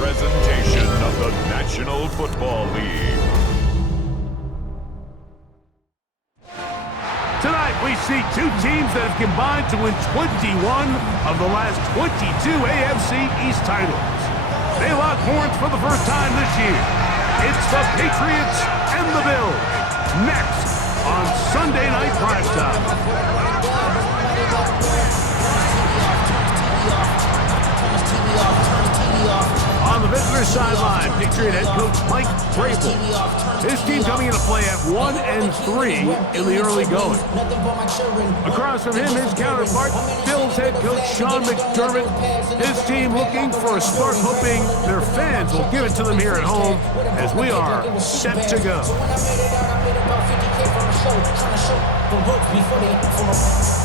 presentation of the National Football League. Tonight, we see two teams that have combined to win 21 of the last 22 AFC East titles. They lock horns for the first time this year. It's the Patriots and the Bills. Next on Sunday Night Primetime. On the visitor sideline, Patriot head coach Mike Vrabel. His team coming into play at 1-3 in the early going. Across from him, his counterpart, Bills head coach Sean McDermott. His team looking for a spark, hoping their fans will give it to them here at home as we are set to go.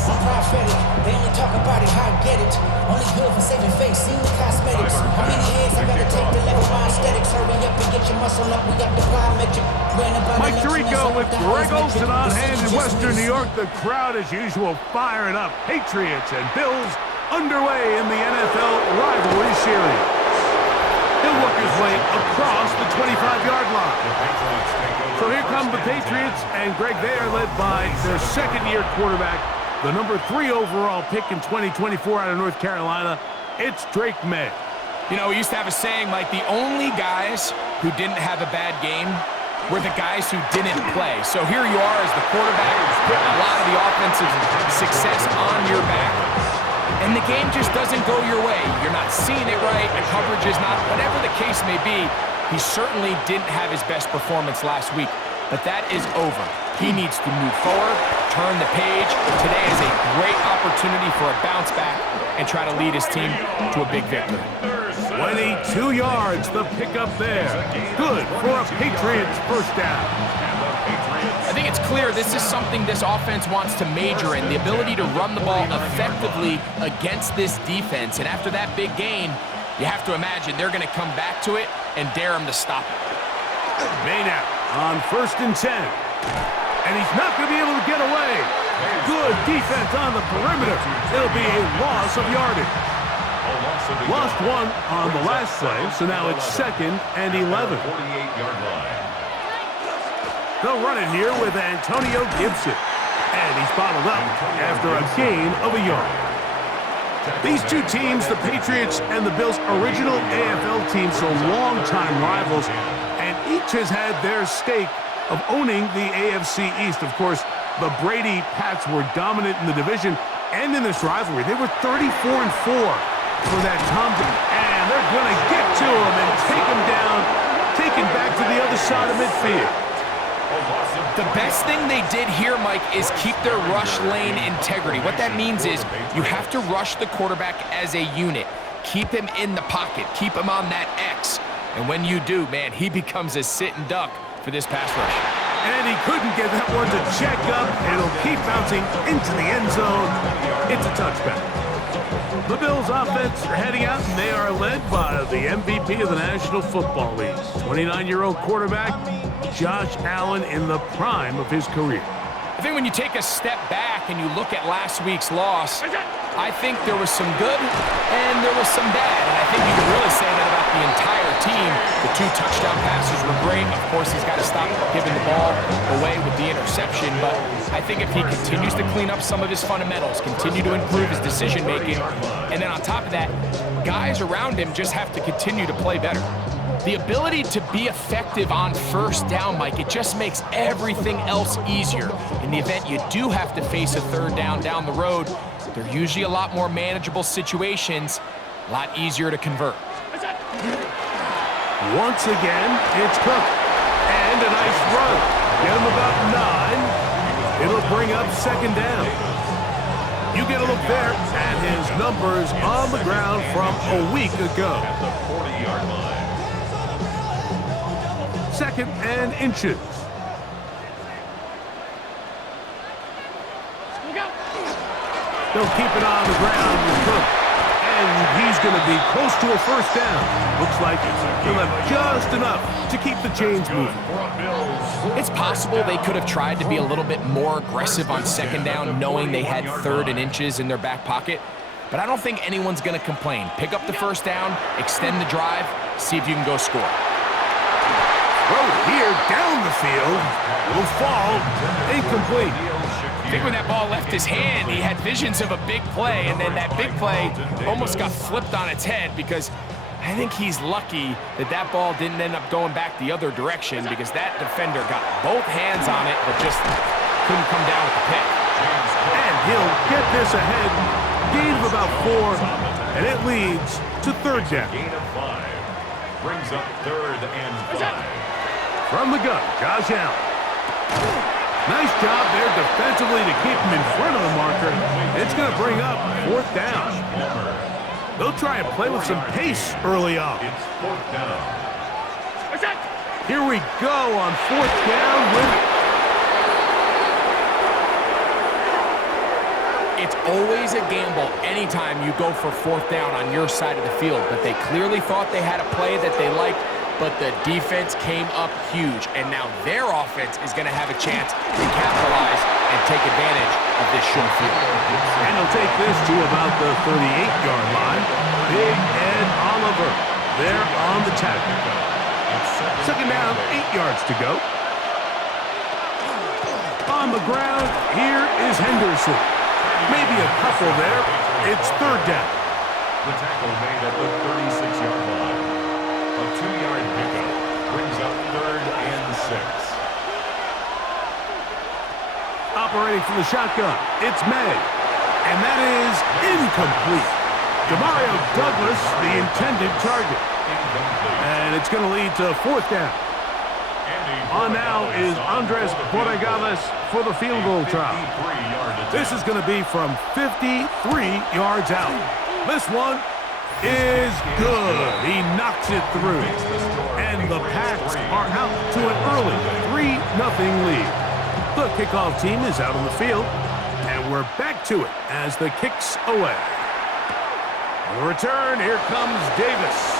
I'm prophetic. They only talk about it, how I get it. Only good for saving face, seeing the cosmetics. How many years I gotta take to level my aesthetics? Hurry up and get your muscle up. We got the plyometric. Mike Tirico with Greg Olsen on hand in Western New York. The crowd, as usual, firing up. Patriots and Bills underway in the NFL rivalry series. He'll work his way across the 25-yard line. So here come the Patriots, and Greg, they are led by their second-year quarterback, the number 3 overall pick in 2024 out of North Carolina. It's Drake May. You know, we used to have a saying, like, the only guys who didn't have a bad game were the guys who didn't play. So here you are as the quarterback, putting a lot of the offensive success on your back, and the game just doesn't go your way. You're not seeing it right, the coverage is not, whatever the case may be. He certainly didn't have his best performance last week, but that is over. He needs to move forward, turn the page. Today is a great opportunity for a bounce back and try to lead his team to a big victory. 22 yards, the pickup there. Good for a Patriots first down. I think it's clear this is something this offense wants to major in, the ability to run the ball effectively against this defense. And after that big gain, you have to imagine they're going to come back to it and dare him to stop it. May now on 1st and 10. And he's not going to be able to get away. Good defense on the perimeter. It'll be a loss of yardage. Lost one on the last play, so now it's 2nd and 11. They'll run it here with Antonio Gibson. And he's bottled up after a gain of a yard. These two teams, the Patriots and the Bills, original AFL teams, so longtime rivals, and each has had their stake of owning the AFC East. Of course, the Brady Pats were dominant in the division and in this rivalry. They were 34-4 for that Tom, and they're going to get to him and take him down, take him back to the other side of midfield. The best thing they did here, Mike, is keep their rush lane integrity. What that means is you have to rush the quarterback as a unit. Keep him in the pocket. Keep him on that X. And when you do, man, he becomes a sitting duck for this pass rush. And he couldn't get that one to check up. It'll keep bouncing into the end zone. It's a touchback. The Bills offense are heading out, and they are led by the MVP of the National Football League, 29-year-old quarterback, Josh Allen, in the prime of his career. I think when you take a step back and you look at last week's loss, I think there was some good and there was some bad. And I think you can really say that about the entire team. The 2 touchdown passes were great. Of course, he's got to stop giving the ball away with the interception. But I think if he continues to clean up some of his fundamentals, continue to improve his decision-making, and then on top of that, guys around him just have to continue to play better. The ability to be effective on first down, Mike, it just makes everything else easier. In the event you do have to face a 3rd down the road, they're usually a lot more manageable situations, a lot easier to convert. Once again, it's Cook. And a nice run. Get him about 9. It'll bring up 2nd down. You get a look there at his numbers on the ground from a week ago. 2nd and inches. They'll keep it on the ground with Cook. And he's going to be close to a 1st down. Looks like he'll have just enough to keep the chains moving. It's possible they could have tried to be a little bit more aggressive on 2nd down, knowing they had 3rd and inches in their back pocket. But I don't think anyone's going to complain. Pick up the 1st down, extend the drive, See if you can go score. Throw here down the field. Will fall. Incomplete. I think when that ball left his hand, he had visions of a big play, and then that big play almost got flipped on its head because I think he's lucky that that ball didn't end up going back the other direction because that defender got both hands on it but just couldn't come down with the pick. And he'll get this ahead. Gain of about 4, and it leads to third down. Gain of 5. Brings up 3rd and 5. From the gun, Josh Allen. Nice job there defensively to keep him in front of the marker. It's going to bring up 4th down. They'll try and play with some pace early on. It's 4th down. Here we go on 4th down with... It's always a gamble anytime you go for 4th down on your side of the field, but they clearly thought they had a play that they liked, but the defense came up huge, and now their offense is going to have a chance to capitalize and take advantage of this short field. And he'll take this to about the 38-yard line. Big Ed Oliver there on the tackle. 2nd down, 8 yards to go. On the ground, here is Henderson. Maybe a couple there. It's 3rd down. The tackle made at the 36-yard line. A 2-yard pickup brings up 3rd and 6. Operating from the shotgun, it's May. And that is incomplete. Demario Douglas, the intended target. And it's going to lead to 4th down. On now is Andres Borregales for the field goal try. This is going to be from 53 yards out. This one is good. He knocks it through. And the Pats are out to an early 3-0 lead. The kickoff team is out on the field, and we're back to it as the kick's away. On the return, here comes Davis.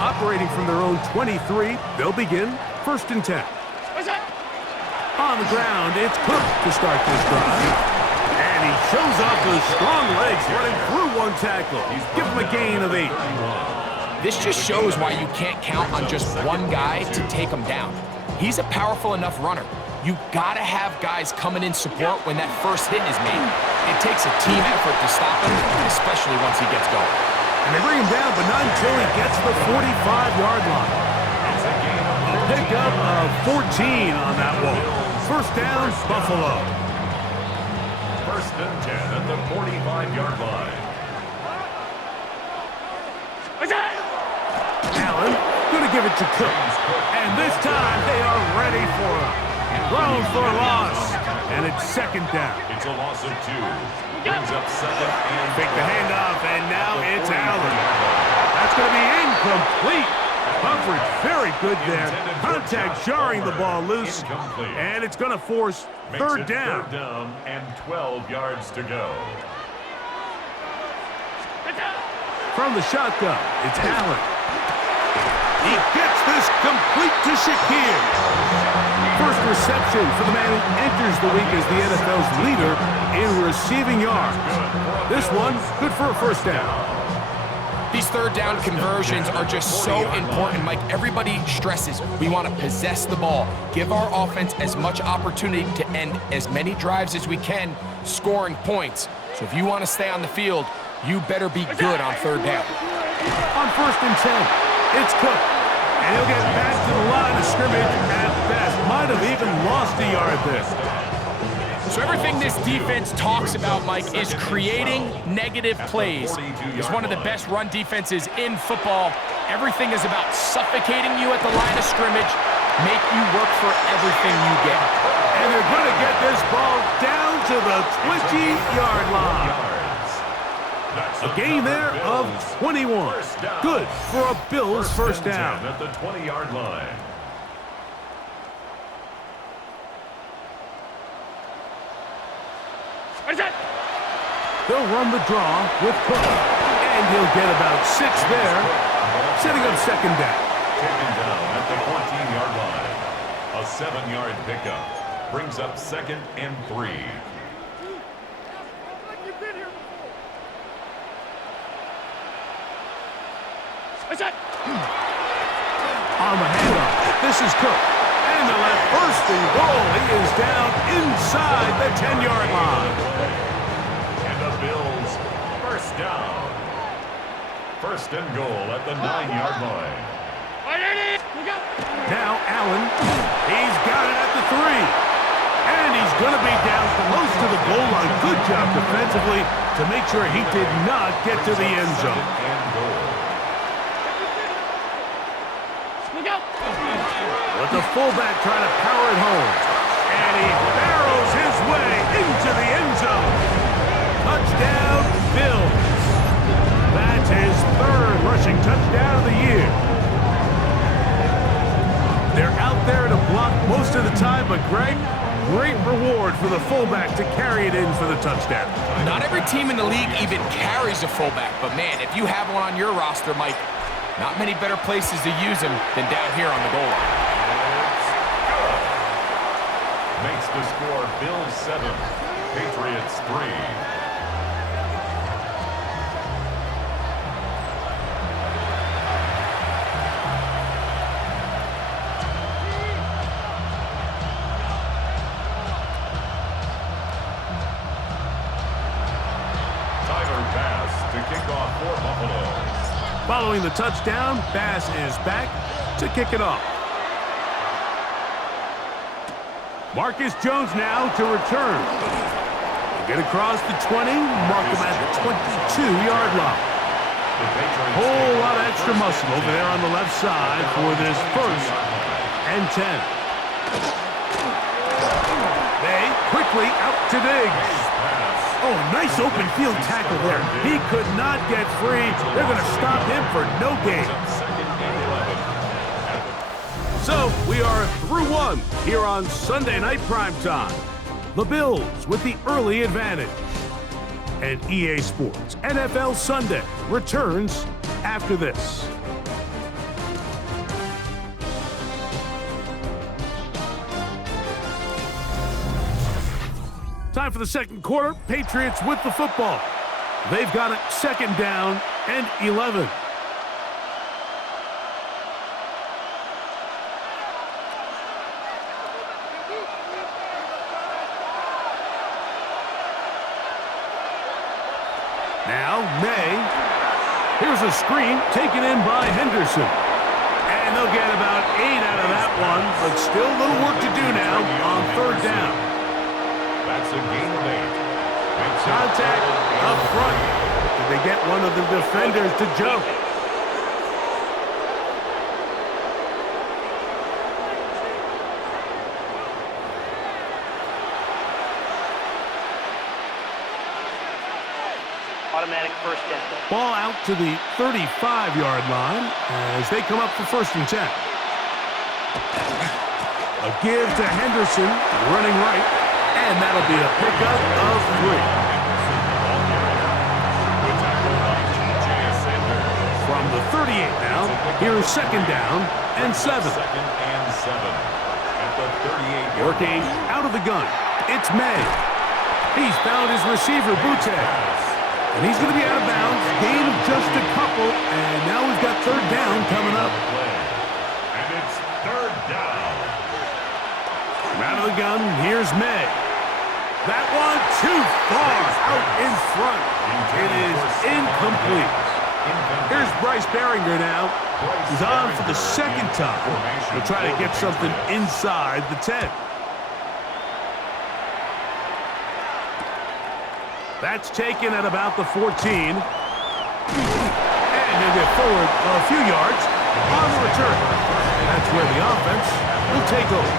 Operating from their own 23, they'll begin 1st and 10. On the ground, it's Cook to start this drive. And he shows off those strong legs running through one tackle. Give him a gain of 8. This just shows why you can't count on just one guy to take him down. He's a powerful enough runner. You gotta have guys coming in support when that first hit is made. It takes a team effort to stop him, especially once he gets going. And they bring him down, but not until he gets to the 45-yard line. A pickup of 14 on that one. 1st down, Buffalo. 1st and 10 at the 45-yard line. Allen going to give it to Cook. And this time they are ready for him. Thrown for a loss. And it's 2nd down. It's a loss of 2. Brings up 2nd and Pick the handoff, and now it's Allen. That's going to be incomplete. Coverage very good there. Contact jarring the ball loose. And it's going to force 3rd down. 3rd down and 12 yards to go. From the shotgun, it's Allen. He gets this complete to Shakir. First reception for the man who enters the week as the NFL's leader in receiving yards. This one, good for a 1st down. These 3rd down conversions are just so important, Mike. Everybody stresses we want to possess the ball, give our offense as much opportunity to end as many drives as we can, scoring points. So if you want to stay on the field, you better be good on 3rd down. On 1st and 10, it's Cook. And he'll get back to the line of scrimmage at best. Might have even lost a yard there. So everything this defense talks about, Mike, is creating negative plays. It's one of the best run defenses in football. Everything is about suffocating you at the line of scrimmage, make you work for everything you get. And they're going to get this ball down to the 20-yard line. A gain there of 21. Good for a Bills 1st down. At the 20-yard line. They'll run the draw with Cook. And he'll get about 6 there, setting up 2nd down. Taken down at the A 7-yard pickup brings up 2nd and 3. On the handoff, this is Cook. And the left, first and goal. He is down inside the 10-yard line. And the Bills first down. First and goal at the 9-yard line. Now Allen, he's got it at the 3. And he's going to be down close to the goal line. Good job defensively to make sure he did not get to the end zone. And goal. With the fullback trying to power it home. And he barrels his way into the end zone. Touchdown, Bills. That's his 3rd rushing touchdown of the year. They're out there to block most of the time, but Greg, great reward for the fullback to carry it in for the touchdown. Not every team in the league even carries a fullback, but man, if you have one on your roster, Mike, not many better places to use him than down here on the goal line. Makes the score Bills 7, Patriots 3. Following the touchdown, Bass is back to kick it off. Marcus Jones now to return. Get across the 20, mark him at the 22-yard line. Whole lot of extra muscle over there on the left side for this 1st and 10. They quickly out to Diggs. Oh, nice open field tackle there. He could not get free. They're going to stop him for no gain. So, we are through 1 here on Sunday Night Primetime. The Bills with the early advantage. And EA Sports NFL Sunday returns after this. Time for the second quarter. Patriots with the football. They've got it 2nd down and 11. Now, May. Here's a screen taken in by Henderson. And they'll get about 8 out of that one, but still a little work to do now on 3rd down. That's a gain of 8. Contact up front. Did they get one of the defenders to jump? Automatic first down. Ball out to the 35-yard line as they come up for 1st and 10. A give to Henderson, running right. And that'll be a pickup of 3. From the 38 now, here's 2nd down and 7. 2nd and 7 at the 38. Working out of the gun, it's May. He's found his receiver, Butte. And he's going to be out of bounds, gain of just a couple, and now we've got 3rd down coming up. And it's 3rd down. Out of the gun, here's May. That one too far out in front. It is incomplete. Here's Bryce Behringer now. He's on for the 2nd time. He'll try to get something inside the 10. That's taken at about the 14. And he'll get forward a few yards on the return. That's where the offense will take over.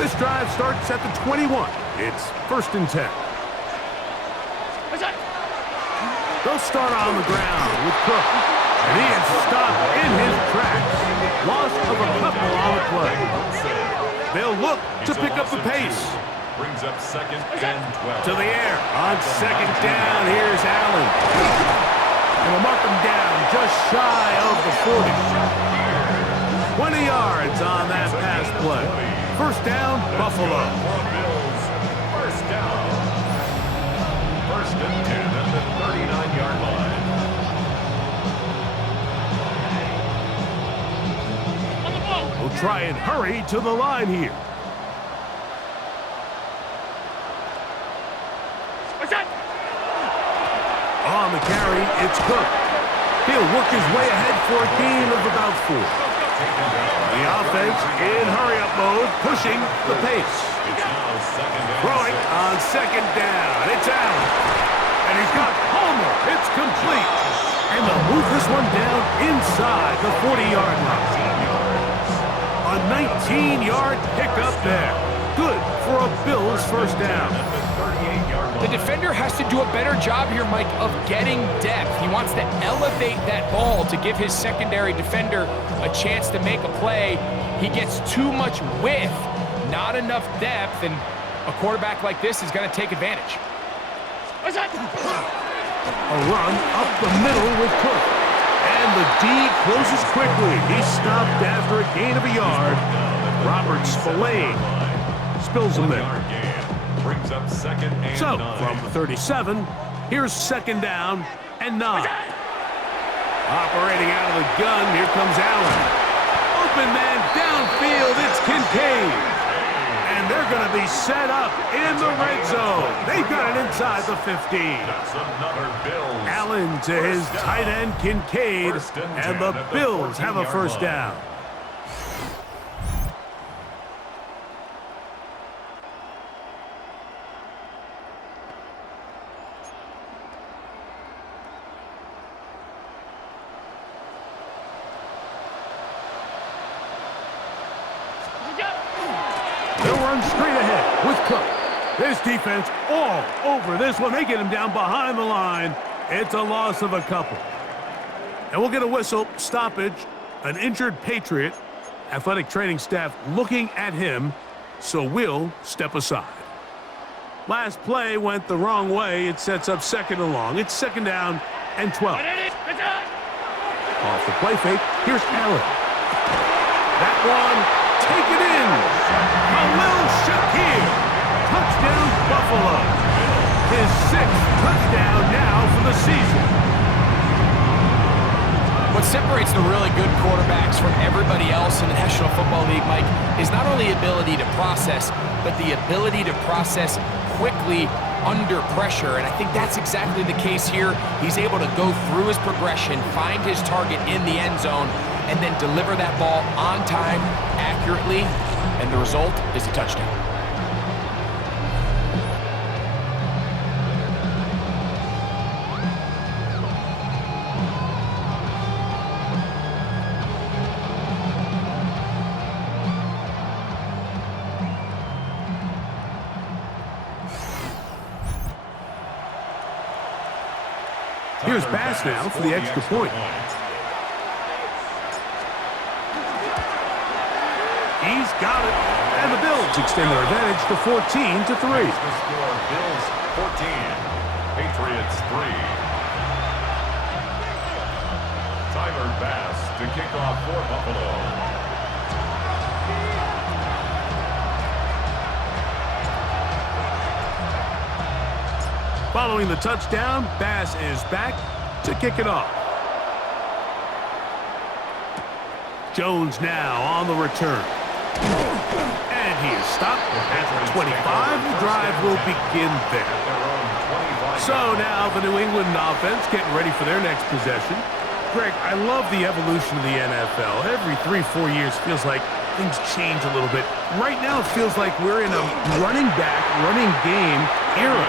This drive starts at the 21. It's 1st and 10. They'll start on the ground with Cook. And he is stopped in his tracks. Loss of a couple on the play. They'll look to pick up the pace. Brings up 2nd and 12. To the air. On 2nd down, here's Allen. And will mark him down just shy of the 40. 20 yards on that pass play. First down, Buffalo. First down. First and 10 at the 39-yard line. We'll try and hurry to the line here. On the carry, it's Cook. He'll work his way ahead for a gain of about 4. The offense in hurry-up mode, pushing the pace. Throwing on second down. It's Allen. And he's got Palmer. It's complete. And they'll move this one down inside the 40-yard line. A 19-yard pickup there. Good for a Bills first down. The defender has to do a better job here, Mike, of getting depth. He wants to elevate that ball to give his secondary defender a chance to make a play. He gets too much width, not enough depth, and a quarterback like this is going to take advantage. A run up the middle with Cook. And the D closes quickly. He's stopped after a gain of a yard. Robert Spillane spills him there. Brings up second and So, 9. from the 37, here's second down and 9. Operating out of the gun, here comes Allen. Open man downfield, it's Kincaid. And they're going to be set up in the red zone. They've got it inside the 15. That's another Bills. Allen to his tight end, Kincaid, and the Bills have a first down. They'll run straight ahead with Cook. This defense all over this one. They get him down behind the line. It's a loss of a couple. And we'll get a whistle, stoppage, an injured Patriot. Athletic training staff looking at him, so we'll step aside. Last play went the wrong way. It sets up second and long. It's second down and 12. Off the play fake, here's Allen. That one, take it in. Khalil Shakir. Touchdown, Buffalo. His 6th touchdown now for the season. What separates the really good quarterbacks from everybody else in the National Football League, Mike, is not only ability to process, but the ability to process quickly under pressure. And I think that's exactly the case here. He's able to go through his progression, find his target in the end zone, and then deliver that ball on time, accurately, and the result is a touchdown. Here's Bass now for the extra point. He's got it. And the Bills extend their advantage to 14-3. The score, Bills 14, Patriots 3. Tyler Bass to kick off for Buffalo. Following the touchdown, Bass is back to kick it off. Jones now on the return. And he is stopped at the 25. The drive will begin there. So now the New England offense getting ready for their next possession. Greg, I love the evolution of the NFL. Every 3-4 years feels like things change a little bit. Right now it feels like we're in a running back, running game era.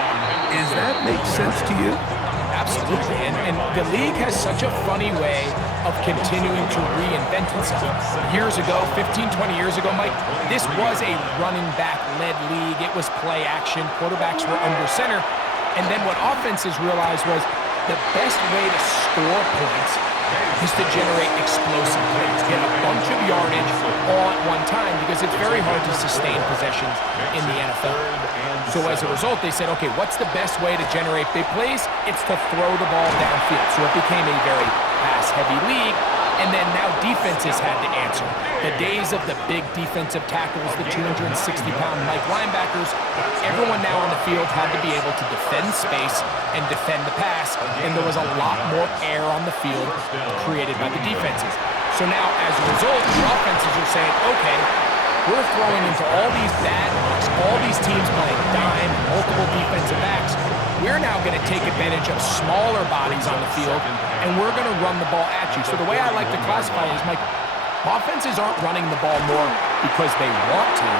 Does that make sense to you? Absolutely, and the league has such a funny way of continuing to reinvent itself. Years ago, 15, 20 years ago, Mike, this was a running back-led league. It was play action. Quarterbacks were under center. And then what offenses realized was the best way to score points is to generate explosive plays. Get a bunch of yardage all at one time because it's very hard to sustain possessions in the NFL. So as a result, they said, okay, what's the best way to generate big plays? It's to throw the ball downfield. So it became a very pass-heavy league, and then now defenses had to answer. The days of the big defensive tackles, the 260-pound Mike linebackers, everyone now on the field had to be able to defend space and defend the pass, and there was a lot more air on the field created by the defenses. So now, as a result, the offenses are saying, okay, we're throwing into all these bad looks, all these teams playing dime, multiple defensive backs. We're now going to take advantage of smaller bodies on the field, and we're going to run the ball at you. So the way I like to classify it is, Mike, offenses aren't running the ball more because they want to.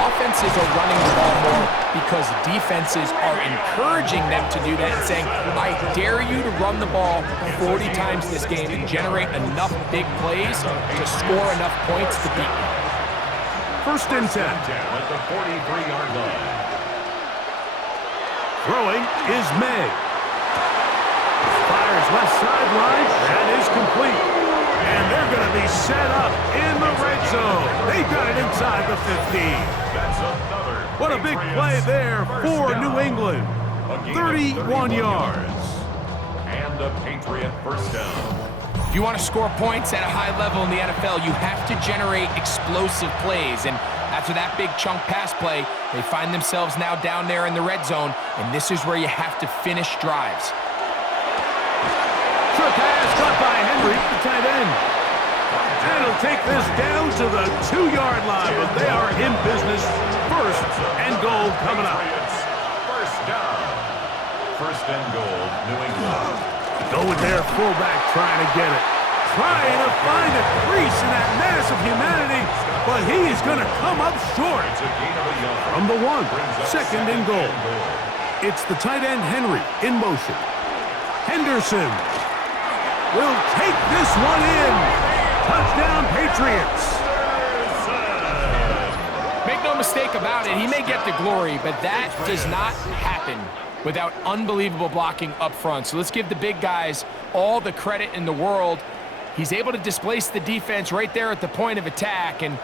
Offenses are running the ball more because defenses are encouraging them to do that and saying, I dare you to run the ball 40 times this game and generate enough big plays to score enough points to beat you. First and 10. At the 43-yard line. Throwing is May. Fires left sideline and is complete. And they're going to be set up in the red zone. They've got it inside the 15. That's another. What a big play there for New England. 31 yards. And a Patriot first down. If you want to score points at a high level in the NFL, you have to generate explosive plays. And after that big chunk pass play, they find themselves now down there in the red zone, and this is where you have to finish drives. Short pass caught by Henry, the tight end. And he'll take this down to the 2-yard line, but they are in business. First and goal coming up. First down. First and goal, New England. Go with their fullback trying to get it. Trying to find a crease in that mass of humanity, but he is going to come up short. From the 1, second and goal. It's the tight end Henry in motion. Henderson will take this one in. Touchdown, Patriots. Make no mistake about it, he may get the glory, but that does not happen without unbelievable blocking up front. So let's give the big guys all the credit in the world. He's able to displace the defense right there at the point of attack, and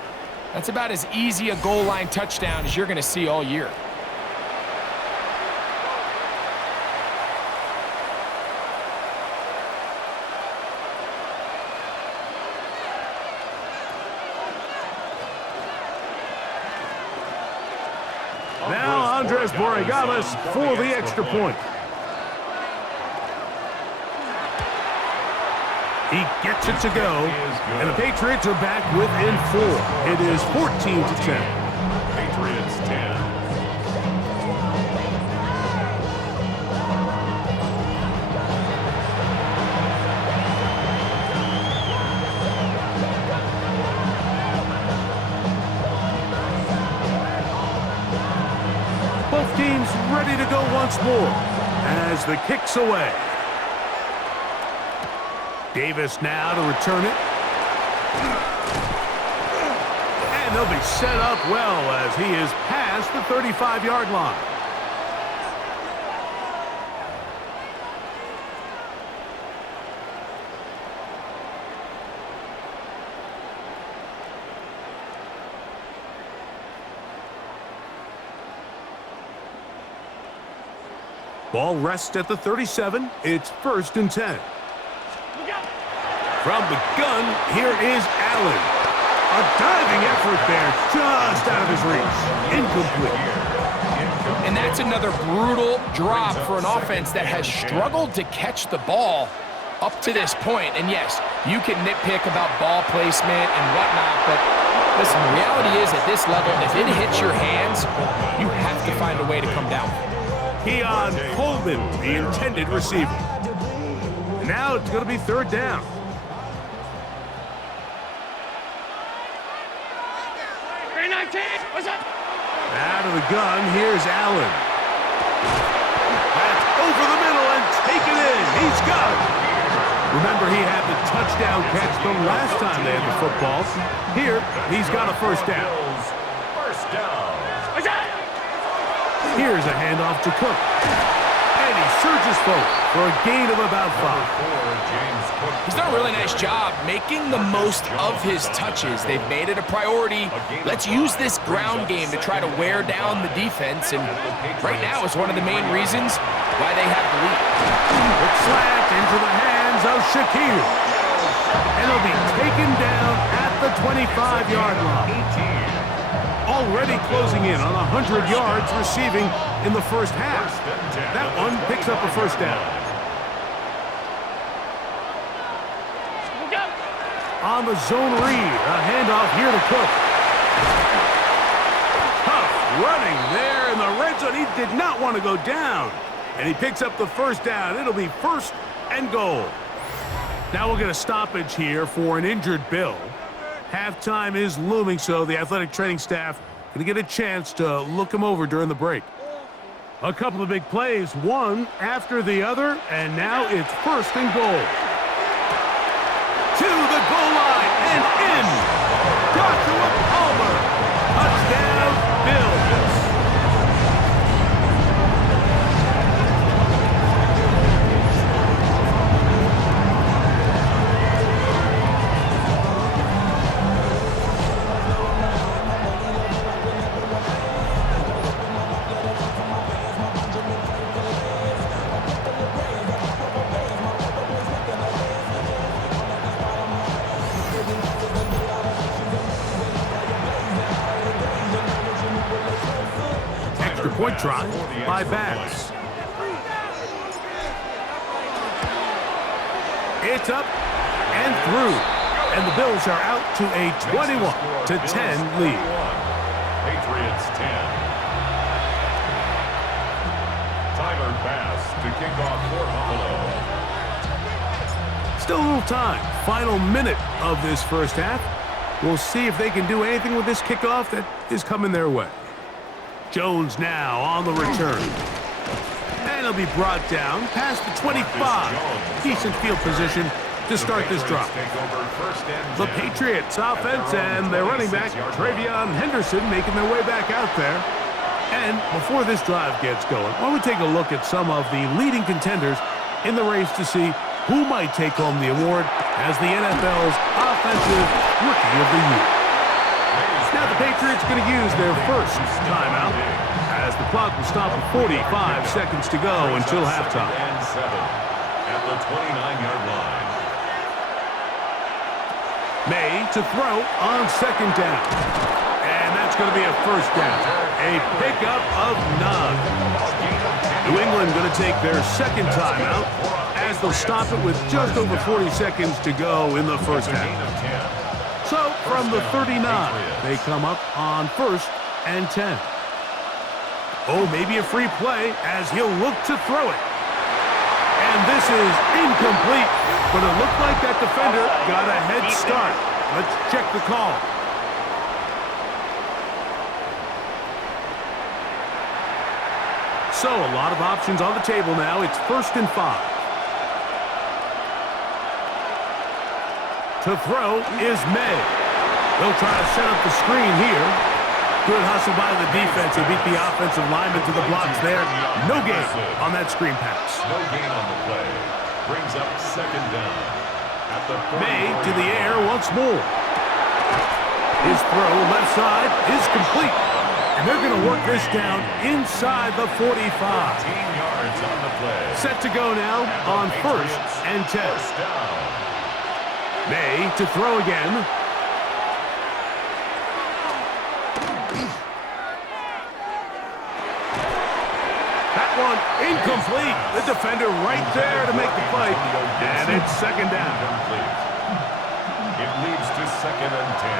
that's about as easy a goal line touchdown as you're going to see all year. Now Andres Borregales for the extra point. He gets it to go, and the Patriots are back within 4. It is 14-10. Patriots 10. Both teams ready to go once more as the kick's away. Davis now to return it. And they'll be set up well as he is past the 35-yard line. Ball rests at the 37. It's first and 10. From the gun, here is Allen. A diving effort there, just out of his reach. Incomplete. And that's another brutal drop for an offense that has struggled to catch the ball up to this point. And yes, you can nitpick about ball placement and whatnot, but listen, the reality is at this level, if it hits your hands, you have to find a way to come down. Keon Coleman, the intended receiver. Now it's going to be third down. Out of the gun, here's Allen. That's over the middle and taken in. He's got it. Remember, he had the touchdown catch the last time they had the football. Here, he's got a first down. First down. Here's a handoff to Cook. And And he surges forward for a gain of about 5. He's done a really nice job making the most of his touches. They've made it a priority. Let's use this ground game to try to wear down the defense, and right now is one of the main reasons why they have the lead. It's slapped into the hands of Shaquille. And he'll be taken down at the 25-yard line. Already closing in on 100 yards receiving in the first half. That one picks up a first down. On the zone read, a handoff here to Cook. Tough running there in the red zone. He did not want to go down. And he picks up the first down. It'll be first and goal. Now we'll get a stoppage here for an injured Bill. Halftime is looming, so the athletic training staff going to get a chance to look him over during the break. A couple of big plays, one after the other, and now it's first and goal. To the goal line and in. Joshua Palmer. Touchdown, Bills. Point try by Bass. It's up and through. And the Bills are out to a 21-10 lead. Patriots 10. Tyler Bass to kick off for Buffalo. Still a little time. Final minute of this first half. We'll see if they can do anything with this kickoff that is coming their way. Jones now on the return. And he'll be brought down past the 25. Decent field position to start this drive. The Patriots offense and their running back, Travion Henderson, making their way back out there. And before this drive gets going, why don't we take a look at some of the leading contenders in the race to see who might take home the award as the NFL's Offensive Rookie of the Year. Now the Patriots going to use their first timeout as the clock will stop at 45 seconds to go until halftime. At the 29-yard line. May to throw on second down. And that's going to be a first down. A pickup of 9. New England going to take their second timeout as they'll stop it with just over 40 seconds to go in the first half. So, from the 39, they come up on first and 10. Oh, maybe a free play as he'll look to throw it. And this is incomplete, but it looked like that defender got a head start. Let's check the call. So, a lot of options on the table now. It's first and 5. To throw is May. They'll try to set up the screen here. Good hustle by the defense. They beat the offensive lineman to the blocks there. No gain on that screen pass. No gain on the play. Brings up second down. At the May to the air once more. His throw left side is complete. And they're going to work this down inside the 45. 14 yards on the play. Set to go now on first and 10. First down. May to throw again. That one incomplete. The defender right there to make the play. And it's second down. It leads to second and 10.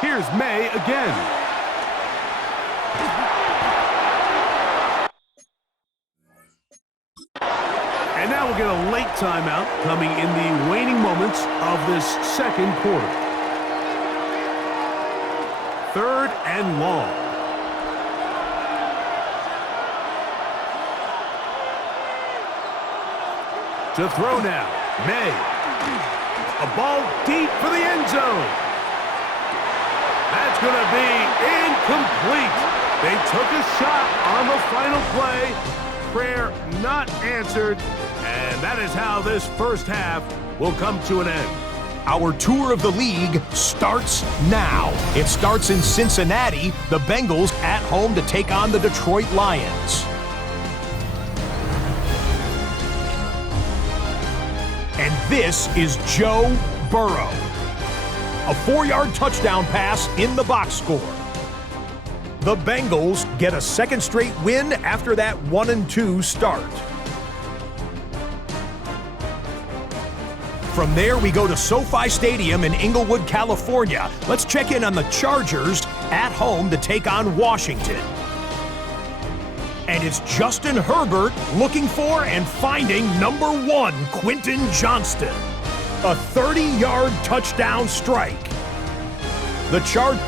Here's May again. And now we'll get a late timeout coming in the waning moments of this second quarter. Third and long. To throw now, May. A ball deep for the end zone. that's going to be incomplete. They took a shot on the final play. Prayer not answered. And that is how this first half will come to an end. Our tour of the league starts now. It starts in Cincinnati, the Bengals at home to take on the Detroit Lions. And this is Joe Burrow. A 4-yard touchdown pass in the box score. The Bengals get a second straight win after that 1-2 start. From there, we go to SoFi Stadium in Inglewood, California. Let's check in on the Chargers at home to take on Washington. And it's Justin Herbert looking for and finding number 1, Quentin Johnston. A 30-yard touchdown strike. The Chargers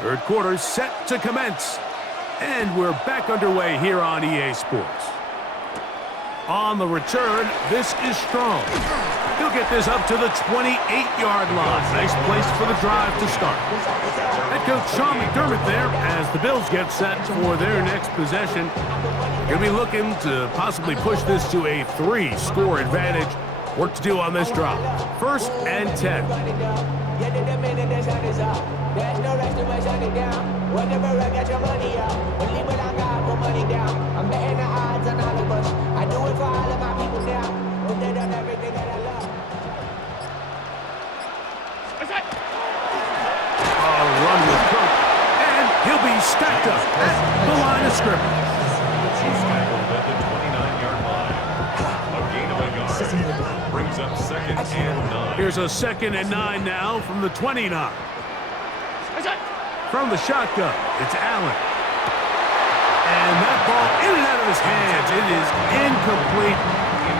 Third quarter set to commence. And we're back underway here on EA Sports. On the return, this is Strong. He'll get this up to the 28-yard line. Nice place for the drive to start. Head coach Sean McDermott there as the Bills get set for their next possession. Going to be looking to possibly push this to a 3-score advantage. Work to do on this drop. 1st and 10. There's no rest to my shutting down. Whatever I get your money out. Only when I got more money down. I'm betting the odds on all of us. I do it for all of my people now. But they done everything that I love. A run with Kirk. And he'll be stacked up at the line of scrimmage. He's tackled at the 29-yard line. A gain of a yard. Brings up 2nd and 9. Here's a 2nd and 9 now from the 29. From the shotgun, it's Allen. And that ball in and out of his hands. It is incomplete.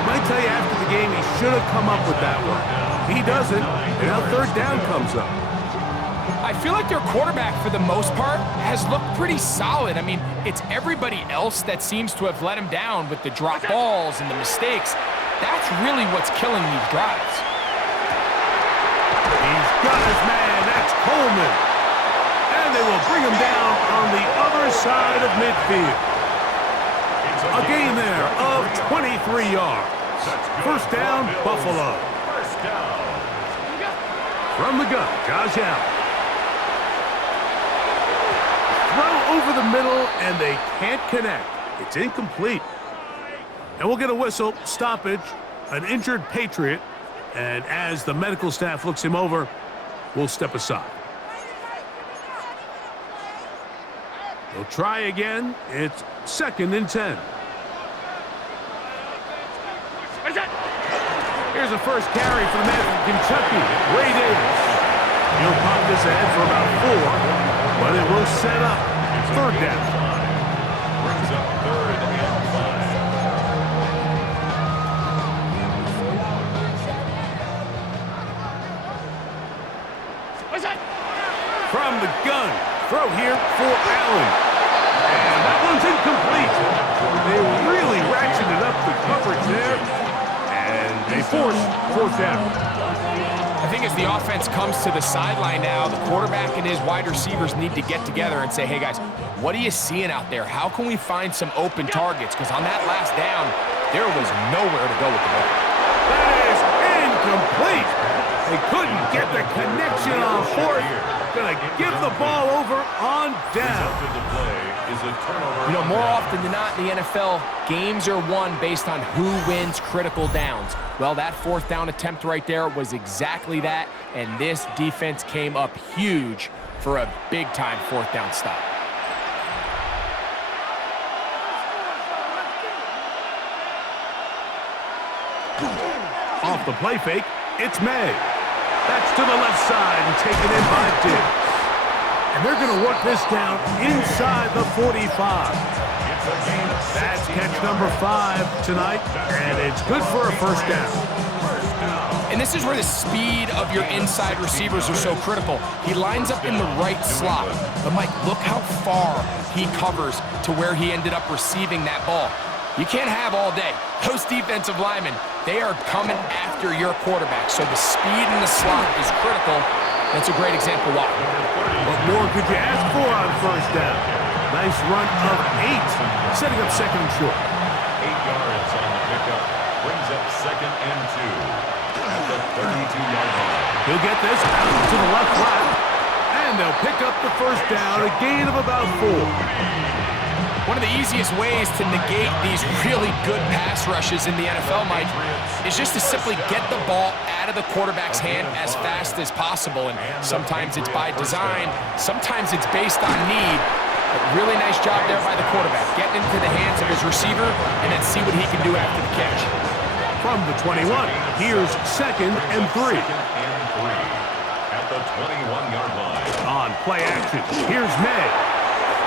Might tell you after the game he should have come up with that one. He doesn't, and now 3rd down comes up. I feel like their quarterback, for the most part, has looked pretty solid. I mean, it's everybody else that seems to have let him down with the drop balls and the mistakes. That's really what's killing these drives. He's got his man. That's Coleman. And they will bring him down on the other side of midfield. A gain there of 23 yards. 1st down, Buffalo. From the gun, Josh Allen. Throw over the middle, and they can't connect. It's incomplete. And we'll get a whistle, stoppage, an injured Patriot. And as the medical staff looks him over, we'll step aside. They'll try again. It's 2nd and 10. Here's a first carry for the man from Kentucky, Ray Davis. He'll pop this ahead for about 4, but it will set up 3rd down. Brings up 3rd and 5. From the gun, throw here for Allen. And that one's incomplete. They really ratcheted up the coverage there, and they force 4th down. I think as the offense comes to the sideline now, the quarterback and his wide receivers need to get together and say, hey, guys, what are you seeing out there? How can we find some open targets? Because on that last down, there was nowhere to go with the ball. That is incomplete. They couldn't get the connection on 4th. Gonna give the ball over on down. You know, more often than not in the NFL, games are won based on who wins critical downs. Well, that 4th down attempt right there was exactly that, and this defense came up huge for a big-time 4th down stop. Off the play fake, it's May. That's to the left side and taken in by Diggs. And they're going to work this down inside the 45. That's catch number 5 tonight, and it's good for a 1st down. And this is where the speed of your inside receivers are so critical. He lines up in the right slot. But, Mike, look how far he covers to where he ended up receiving that ball. You can't have all day. Those defensive linemen, they are coming after your quarterback. So the speed in the slot is critical. That's a great example why. What more could you ask for on 1st down? Nice run of 8, setting up 2nd and short. 8 yards on the pickup. Brings up 2nd and 2 at the 32-yard line. He'll get this out to the left flat, and they'll pick up the 1st down, a gain of about 4. One of the easiest ways to negate these really good pass rushes in the NFL, Mike, is just to simply get the ball out of the quarterback's hand as fast as possible. And sometimes it's by design, sometimes it's based on need. But really nice job there by the quarterback, getting into the hands of his receiver and then see what he can do after the catch. From the 21, here's 2nd and 3. At the 21-yard line. On play action, here's May.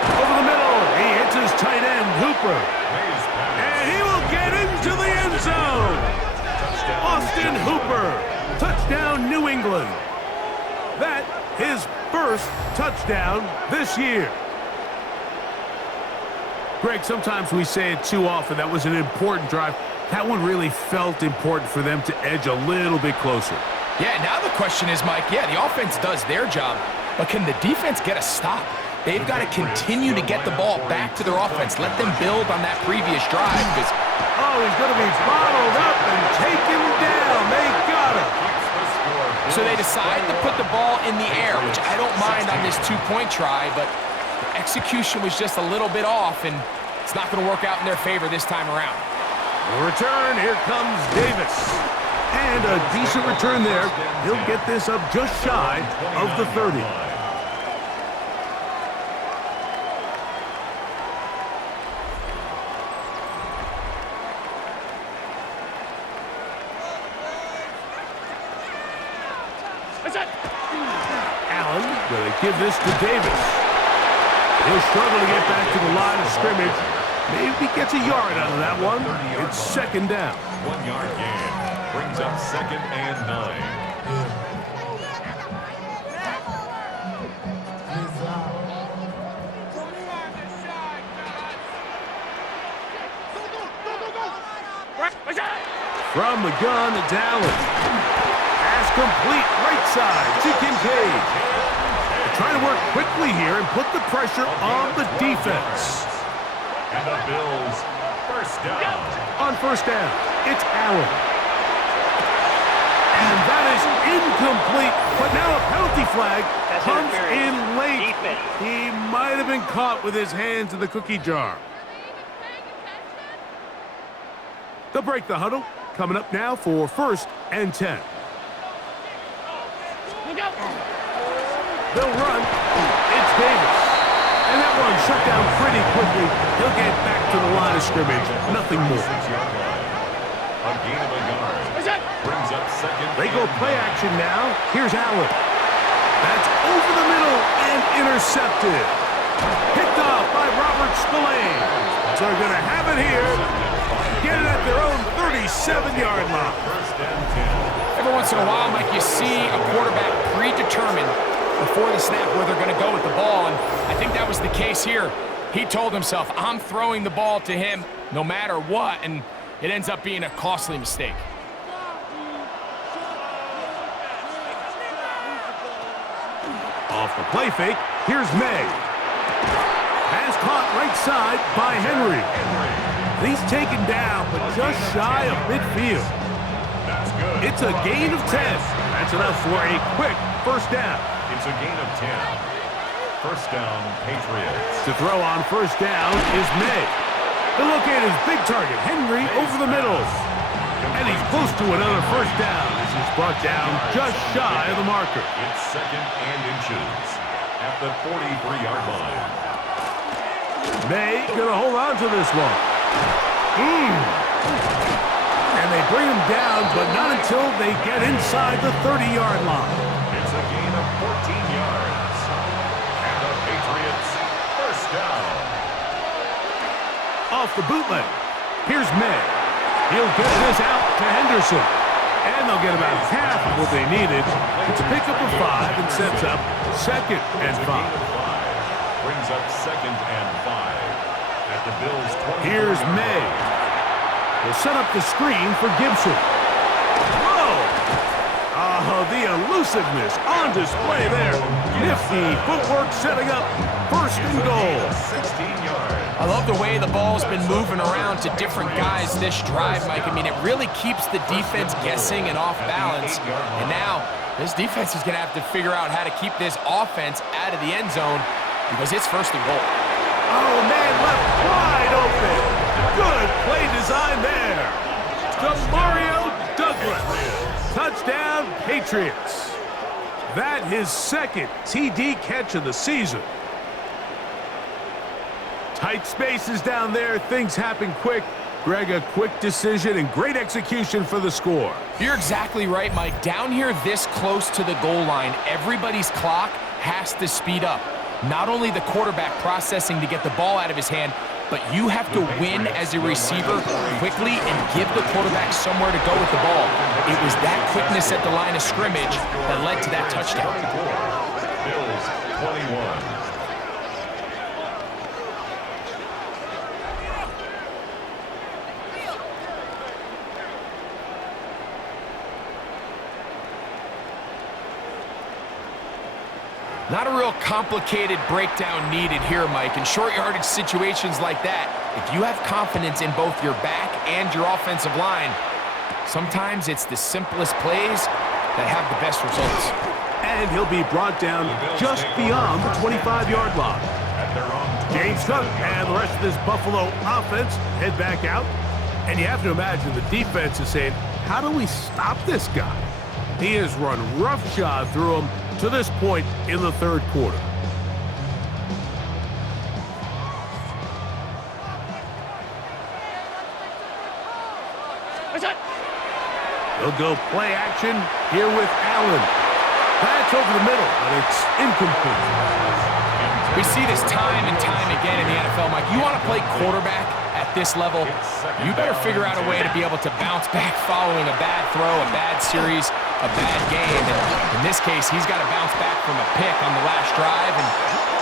Over the middle, he hits his tight end, Hooper. And he will get into the end zone. Austin Hooper, touchdown New England. that his first touchdown this year. Greg, sometimes we say it too often. That was an important drive. That one really felt important for them to edge a little bit closer. Yeah, now the question is, Mike, yeah, the offense does their job, but can the defense get a stop? They've got to continue to get the ball back to their offense. Let them build on that previous drive. Oh, he's going to be bottled up and taken down. They got him. So they decide to put the ball in the air, which I don't mind on this two-point try, but the execution was just a little bit off, and it's not going to work out in their favor this time around. The return, here comes Davis. And a decent return there. He'll get this up just shy of the 30. Allen going to give this to Davis. He'll struggle to get back to the line of scrimmage. Maybe gets a yard out of that one. It's second down. 1 yard gain. Brings up 2nd and 9. From the gun, it's Allen. Pass complete, right side to Kincaid. They're trying to work quickly here and put the pressure on the defense. And the Bills, first down. On first down, it's Allen. And that is incomplete, but now a penalty flag comes in late. He might have been caught with his hands in the cookie jar. They'll break the huddle. Coming up now for 1st and 10. They'll run. It's Davis. And that one shut down pretty quickly. He'll get back to the line of scrimmage. Nothing more. 6-yard line. A gain of a yard. Brings up 2nd. They go play action now. Here's Allen. That's over the middle and intercepted. Picked off by Robert Spillane. So they're going to have it here. Get it at their own 37-yard line. 1st and 10. Every once in a while, Mike, you see a quarterback predetermined before the snap where they're going to go with the ball, and I think that was the case here. He told himself, I'm throwing the ball to him no matter what, and it ends up being a costly mistake. Off the play fake, here's May. Pass caught right side by Henry. He's taken down, but just shy of midfield. That's good. It's a gain of 10. That's enough for a quick first down. It's a gain of 10. First down, Patriots. To throw on first down is May. He'll locate his big target, Henry, over the middle. And he's close to another first down. This is brought down just shy of the marker. It's 2nd and inches at the 43-yard line. May gonna hold on to this one. And they bring him down, but not until they get inside the 30-yard line. It's a gain of 14 yards. And the Patriots, first down. Off the bootleg, here's May. He'll get this out to Henderson. And they'll get about half of what they needed. It's a pickup of 5 and sets up 2nd and 5. Brings up 2nd and 5. At the Bills' 20. Here's May. He'll set up the screen for Gibson. Whoa! Oh, the elusiveness on display there. Nifty footwork setting up 1st and goal. 16 yards. I love the way the ball's been moving around to different guys this drive, Mike. I mean, it really keeps the defense guessing and off balance. And now, this defense is going to have to figure out how to keep this offense out of the end zone because it's 1st and goal. Oh, man, left wide open. Good play design there. To Mario Douglas. Touchdown, Patriots. That his 2nd TD catch of the season. Tight spaces down there. Things happen quick. Greg, a quick decision and great execution for the score. You're exactly right, Mike. Down here this close to the goal line, everybody's clock has to speed up. Not only the quarterback processing to get the ball out of his hand, but you have to win as a receiver quickly and give the quarterback somewhere to go with the ball. It was that quickness at the line of scrimmage that led to that touchdown. Bills 21. Not a real complicated breakdown needed here, Mike. In short yardage situations like that, if you have confidence in both your back and your offensive line, sometimes it's the simplest plays that have the best results. And he'll be brought down just beyond the 25-yard line. James Cook and the rest of this Buffalo offense head back out. And you have to imagine the defense is saying, how do we stop this guy? He has run roughshod through him to this point in the third quarter. He'll go play action here with Allen. That's over the middle, but it's incomplete. We see this time and time again in the NFL, Mike. You want to play quarterback at this level, you better figure out a way to be able to bounce back following a bad throw, a bad series, a bad game. And in this case, he's got to bounce back from a pick on the last drive, and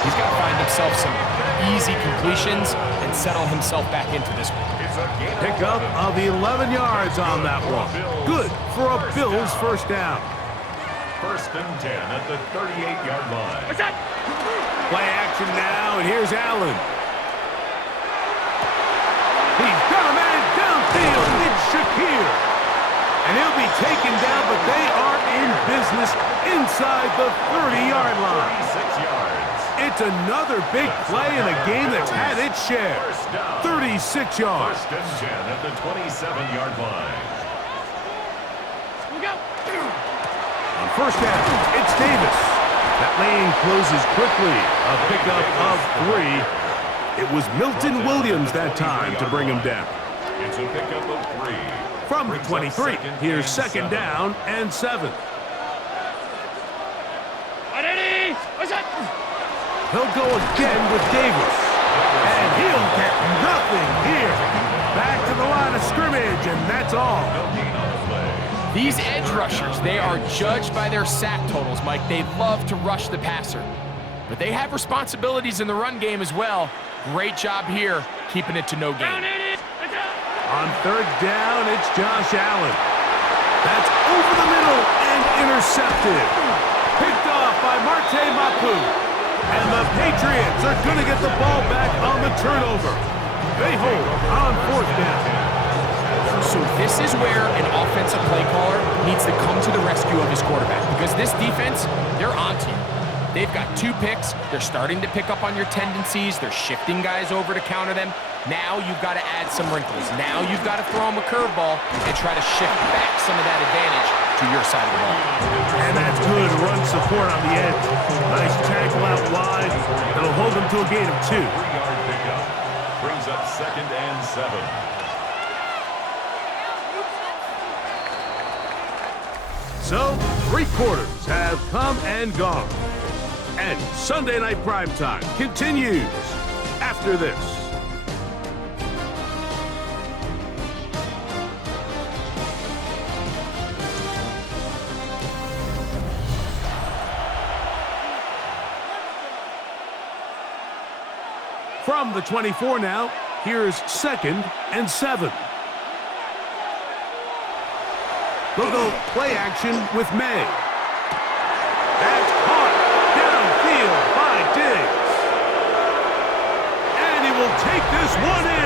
he's got to find himself some easy completions and settle himself back into this one. Pickup of 11 yards on that one. Good for a Bills first down. First and 10 at the 38-yard line. What's that? Play action now, and here's Allen. He's got a man downfield. It's Shakir. And he'll be taken down, but they are in business inside the 30-yard line. 36 yards. It's another big play in a game that's had its share. 36 yards. First and 10 at the 27-yard line. On first down, it's Davis. That lane closes quickly. A pickup of 3. It was Milton Williams that time to bring him down. It's a pickup of 3. From the 23, here's second down and 7. He'll go again with Davis. And he'll get nothing here. Back to the line of scrimmage, and that's all. These edge rushers, they are judged by their sack totals, Mike. They love to rush the passer. But they have responsibilities in the run game as well. Great job here, keeping it to no gain. On third down, it's Josh Allen. That's over the middle and intercepted. Picked off by Marte Mapu. And the Patriots are going to get the ball back on the turnover. They hold on fourth down. So this is where an offensive play caller needs to come to the rescue of his quarterback, because this defense, they're onto you. They've got 2 picks. They're starting to pick up on your tendencies. They're shifting guys over to counter them. Now you've got to add some wrinkles. Now you've got to throw them a curveball and try to shift back some of that advantage to your side of the ball. And that's good run support on the edge. Nice tackle out wide. It'll hold them to a gain of 2. 3-yard pickup. Brings up second and 7. So, 3 quarters have come and gone. And Sunday Night Primetime continues after this. From the 24 now, here's second and 7. They'll go play action with May. That's caught downfield by Diggs. And he will take this one in.